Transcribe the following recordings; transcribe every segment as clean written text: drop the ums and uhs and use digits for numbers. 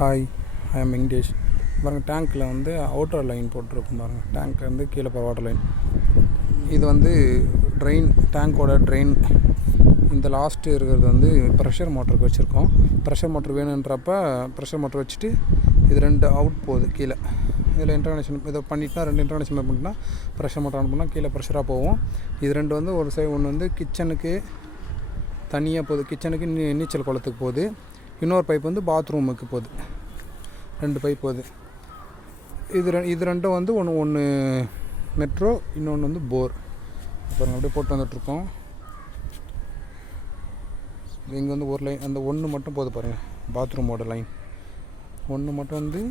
Hi, I am Venkatesh. பாருங்கள், டேங்க்கில் வந்து அவுட்டர் லைன் போட்டிருக்கும் பாருங்கள். டேங்க் வந்து கீழே போகிற வாட்டர் லைன். இது வந்து ட்ரெயின், டேங்க்கோட ட்ரெயின். இந்த லாஸ்ட்டு இருக்கிறது வந்து ப்ரெஷர் மோட்டருக்கு வச்சுருக்கோம். ப்ரெஷர் மோட்டர் வேணுன்றப்ப ப்ரெஷர் மோட்டர் வச்சுட்டு இது 2 அவுட் போகுது கீழே. இதில் இன்டர்கனெக்ஷன் இதை பண்ணிட்டா 2 இன்டர்கனெக்ஷன் பண்ணிட்டா ப்ரெஷர் மோட்டர் ஆன் பண்ணால் கீழே ப்ரெஷராக போகும். இது 2 வந்து ஒரு சைடு ஒன்று வந்து கிச்சனுக்கு தனியாக போகுது, கிச்சனுக்கு நீச்சல் குளத்துக்கு போகுது. இன்னொரு பைப் வந்து பாத்ரூமுக்கு போகுது. 2 பைப் போகுது. இது ரெண்டும் வந்து ஒன்று மெட்ரோ, இன்னொன்று வந்து போர். அப்புறம் அப்படியே போட்டு வந்துட்ருக்கோம். இங்கே வந்து ஒரு லைன், அந்த ஒன்று மட்டும் போகுது பாருங்கள், பாத்ரூமோட லைன். ஒன்று மட்டும் வந்து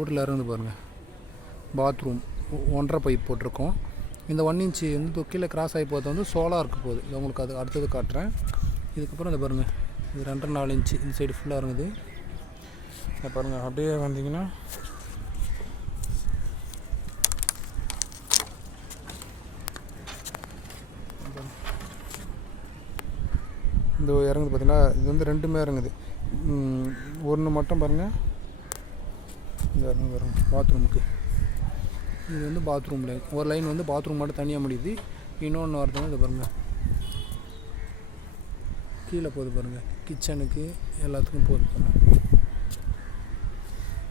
ஊரில் இருந்து பாருங்கள், பாத்ரூம் 1.5 பைப் போட்டிருக்கோம். இந்த 1 இன்ச்சு வந்து கீழே கிராஸ் ஆகி போகிறது வந்து சோலாருக்கு போகுது. இது உங்களுக்கு அது அடுத்தது காட்டுறேன். இதுக்கப்புறம் இந்த பாருங்கள், இது 2.5 இன்ச்சு இந்த சைடு ஃபுல்லாக இருக்குது. இதை பாருங்கள், அப்படியே வந்தீங்கன்னா இந்த இறங்குது பார்த்தீங்கன்னா. இது வந்து 2மே இறங்குது. ஒன்று மட்டும் பாருங்கள், இந்த இறங்கு பாருங்கள் பாத்ரூமுக்கு. இது வந்து பாத்ரூம் லைன். ஒரு லைன் வந்து பாத்ரூம் மட்டும் தனியாக முடியுது. இன்னொன்று வரது இதை பாருங்கள், கீழே போகுது பாருங்கள், கிச்சனுக்கு எல்லாத்துக்கும் போகுது பாருங்கள்.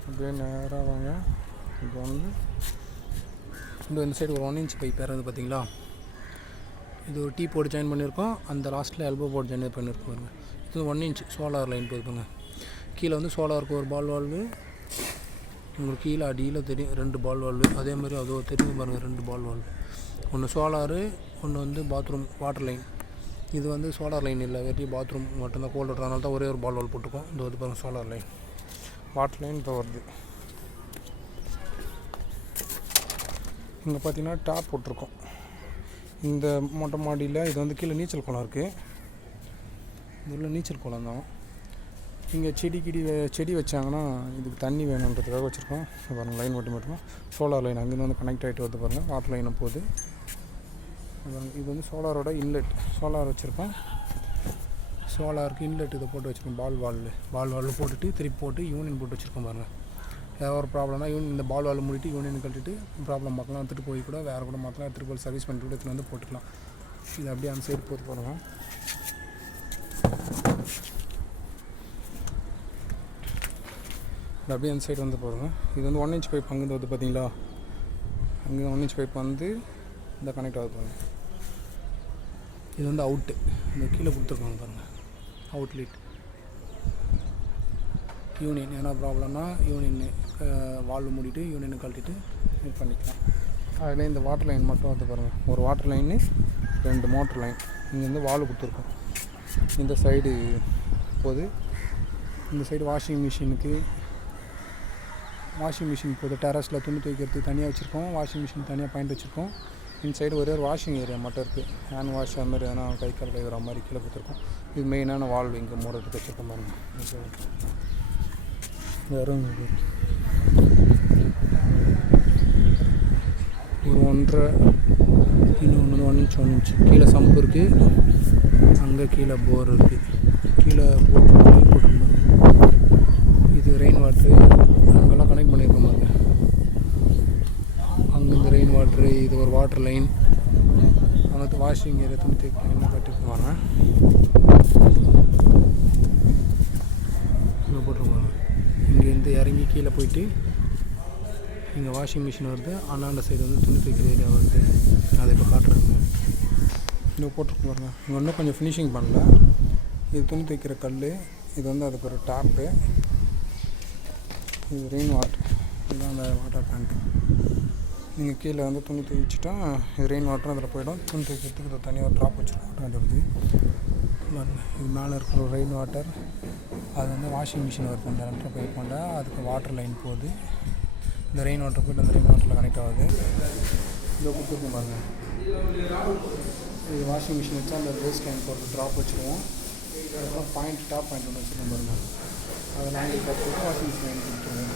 அப்படியே நேராக வாங்க. இப்போ வந்து இந்த சைடு ஒரு 1 இன்ச் பைப் இறங்குது பார்த்தீங்களா. இது ஒரு டீ போர்டு ஜாயின் பண்ணியிருக்கோம். அந்த லாஸ்ட்டில் எல்போ போர்டு ஜாயின் பண்ணியிருக்கோம் பாருங்கள். இது 1 இன்ச் சோலார் லைன் போயிருக்குங்க. கீழே வந்து சோலாருக்கு ஒரு பால் வால்வு, உங்களுக்கு கீழே அடியில் தெரியும் 2 பால் வால்வு. அதே மாதிரி அதோ தெரியும் பாருங்கள், 2 பால் வால்வு. ஒன்று சோலாரு, ஒன்று வந்து பாத்ரூம் வாட்டர் லைன். இது வந்து சோலார் லைன் இல்லை, வெறும் பாத்ரூம் மட்டும்தான் கோல்டு வாட்டர். அதனால தான் ஒரே ஒரு பால் வால் போட்டுருக்கோம். இந்த வந்து பாருங்கள் சோலார் லைன், வாட்டர் லைன் இப்போ வருது. இங்கே பார்த்தீங்கன்னா டாப் போட்டிருக்கோம். இந்த மொட்டை மாடியில் இது வந்து கீழே நீச்சல் குளம் இருக்குது. இது உள்ள நீச்சல் குளம் தான். இங்கே செடி வச்சாங்கன்னா இதுக்கு தண்ணி வேணுன்றதுக்காக வச்சுருக்கோம். பாருங்கள், லைன் மட்டும் சோலார் லைன் அங்கேருந்து வந்து கனெக்ட் ஆகிட்டு வருது பாருங்கள். வாட்டர் லைனும் போகுது. இது வந்து சோலாரோட இன்லெட். சோலார் வச்சுருக்கோம். சோலாருக்கு இன்லெட் இதை போட்டு வச்சுருக்கோம். பால் வால்வு போட்டுட்டு திருப்பி போட்டு யூனியன் போட்டு வச்சுருக்கோம் பாருங்கள். ஏதாவது ஒரு ப்ராப்ளம்னா இந்த பால் வால்வு மூடிட்டு யூனியன் கட்டிட்டு ப்ராப்ளம் பார்க்கலாம். எடுத்துகிட்டு போய் கூட வேறு கூட மாற்றலாம். எடுத்துகிட்டு போய் சர்வீஸ் பண்ணிட்டு கூட எடுத்துகிட்டு வந்து போட்டுக்கலாம். இது அப்படியே அந்த சைடு போட்டு போடுவோம். இது அப்படியே அந்த சைடு வந்து போடுங்க. இது வந்து 1 இன்ச் பைப் அங்கேருந்து வந்து பார்த்தீங்களா. அங்கே 1 இன்ச் பைப் வந்து இந்த கனெக்ட் ஆகுது பாருங்கள். இது வந்து அவுட்டு, இந்த கீழே கொடுத்துருக்காங்க பாருங்கள், அவுட்லெட் யூனியன். என்ன ப்ராப்ளம்னா யூனியன் வால்வு மூடிட்டு யூனியனை கழட்டிட்டு இது பண்ணிக்கலாம். அதில் இந்த வாட்டர் லைன் மட்டும் வந்து பாருங்கள், ஒரு வாட்டர் லைனு 2 மோட்டர் லைன். இங்கேருந்து வால்வு கொடுத்துருக்கோம். இந்த சைடு போகுது. இந்த சைடு வாஷிங் மிஷின் போகுது. டெரஸில் துணி துவைக்கிறதுக்கு தனியாக வச்சுருக்கோம். வாஷிங் மிஷின் தனியாக பாயிண்ட் வச்சுருக்கோம். இந்த சைடு ஒரே ஒரு வாஷிங் ஏரியா மட்டும் இருக்குது. ஹேண்ட் வாஷ் அது மாதிரி எதனா கை கால் கழுவுற மாதிரி கீழே கொடுத்துருக்கோம். இது மெயினான வால்வு இங்கே மூடுறதுக்கு வச்சுருக்கோம் பாருங்கள். வெறும் ஒரு 1.5, இன்னொன்று 1 இன்ச் கீழே சம்பு இருக்குது. அங்கே கீழே போர் இருக்குது. கீழே போட்டுருந்தாங்க. இது ரெயின் வாட்ரு. அங்கெல்லாம் கனெக்ட் பண்ணியிருக்கோம் பாருங்க. அங்கே இந்த ரெயின் வாட்ரு. இது ஒரு வாட்டர் லைன். அங்கே வாஷிங் ஏரியா துணி தைக்க கட்டிருப்பாங்க. இங்கே போட்டிருப்பாங்க. இங்கேருந்து இறங்கி கீழே போயிட்டு இங்கே வாஷிங் மிஷின் வருது. அண்ணாண்ட சைடு வந்து துணி தைக்கிற ஏரியா வருது. அதை இப்போ காட்டுறாங்க. இங்கே போட்டிருக்கோம் பாருங்க. இங்கே இன்னும் கொஞ்சம் ஃபினிஷிங் பண்ணல. இது துணி தைக்கிற கல். இது வந்து அதுக்கு ஒரு டாப்பு. இது ரெயின் வாட்டர். இதுதான் அந்த வாட்டர் டேங்க். நீங்கள் கீழே வந்து துணி துவைச்சிட்டா இது ரெயின் வாட்டரும் அதில் போயிடும். துணி துவைக்கிறதுக்கு இது தனியாக ஒரு ட்ராப் வச்சுருக்கோம். அது வருது. இது மேலே இருக்கிற ஒரு ரெயின் வாட்டர். அது வந்து வாஷிங் மிஷின் வருது. அந்த 2 பைப் கொண்டா அதுக்கு வாட்டர் லைன் போகுது. இந்த ரெயின் வாட்டர் போய்ட்டு அந்த ரெயின் வாட்டரில் கனெக்ட் ஆகுது. இதை கொடுத்துருக்கோம் பாருங்கள். இது வாஷிங் மிஷின் வச்சு அந்த வேஸ்ட் கேன் போட்டு ட்ராப் வச்சுருவோம். அதுக்கப்புறம் டாப் பாயிண்ட் ஒன்று வச்சுருக்கோம் பாருங்கள். அதை நாங்கள் கற்றுட்டு வாஷிங் மிஷின் வாங்கி கொடுத்துருவோம்.